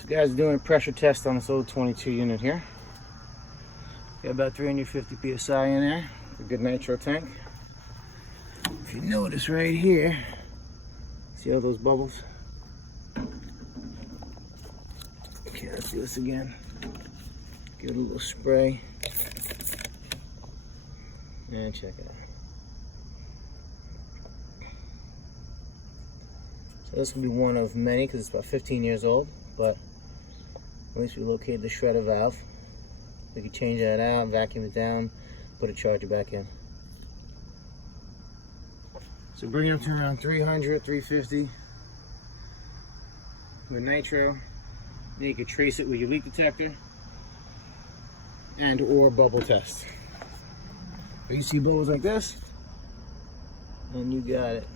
So guys, doing a pressure test on this old 22 unit here. Got about 350 psi in there. It's a good nitro tank. If you notice right here, see all those bubbles? Okay, let's do this again. Give it a little spray. And check it out. So this will be one of many because it's about 15 years old, but at least we located the shredder valve. We can change that out, vacuum it down, put a charger back in. So bring it up to around 300, 350 with nitro. Then you can trace it with your leak detector and or bubble test. But you see bubbles like this, and you got it.